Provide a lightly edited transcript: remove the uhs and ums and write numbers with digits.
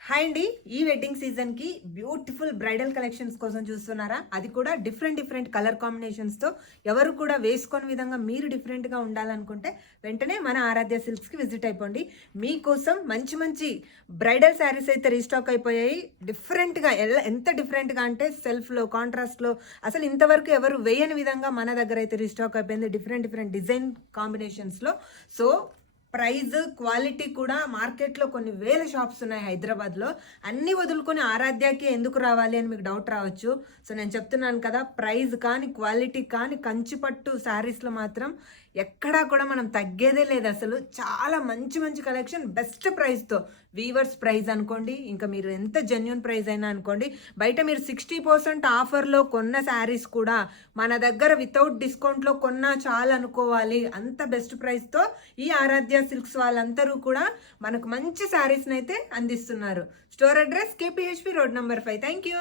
Hi అండి, ఈ wedding సీజన్కి బ్యూటిఫుల్ బ్రైడల్ కలెక్షన్స్ కోసం చూస్తున్నారా? అది కూడా డిఫరెంట్ కలర్ కాంబినేషన్స్తో ఎవరు కూడా వేసుకొని విధంగా మీరు డిఫరెంట్గా ఉండాలనుకుంటే వెంటనే మన ఆరాధ్య సిల్క్స్కి విజిట్ అయిపోండి. మీకోసం మంచి బ్రైడల్ శారీస్ అయితే రీస్టాక్ అయిపోయాయి. డిఫరెంట్గా ఎంత డిఫరెంట్గా అంటే సెల్ఫ్లో కాంట్రాస్ట్లో అసలు ఇంతవరకు ఎవరు వేయని విధంగా మన దగ్గర అయితే రీస్టాక్ అయిపోయింది. డిఫరెంట్ డిజైన్ కాంబినేషన్స్లో. సో ప్రైజ్ క్వాలిటీ కూడా మార్కెట్లో కొన్ని వేల షాప్స్ ఉన్నాయి హైదరాబాద్లో. అన్నీ వదులుకొని ఆరాధ్యకి ఎందుకు రావాలి అని మీకు డౌట్ రావచ్చు. సో నేను చెప్తున్నాను కదా, ప్రైజ్ కానీ క్వాలిటీ కానీ కంచిపట్టు శారీస్లో మాత్రం ఎక్కడా కూడా మనం తగ్గేదే లేదు. అసలు చాలా మంచి కలెక్షన్ బెస్ట్ ప్రైస్తో. వీవర్స్ ప్రైస్ అనుకోండి, ఇంకా మీరు ఎంత జెన్యున్ ప్రైస్ అయినా అనుకోండి. బయట మీరు 60% ఆఫర్లో కొన్న శారీస్ కూడా మన దగ్గర వితౌట్ డిస్కౌంట్లో కొన్నా చాలా అనుకోవాలి. అంత బెస్ట్ ప్రైస్తో ఈ ఆరాధ్య సిల్క్స్ వాళ్ళందరూ కూడా మనకు మంచి శారీస్ని అయితే అందిస్తున్నారు. Store address KPHP road number 5. Thank you.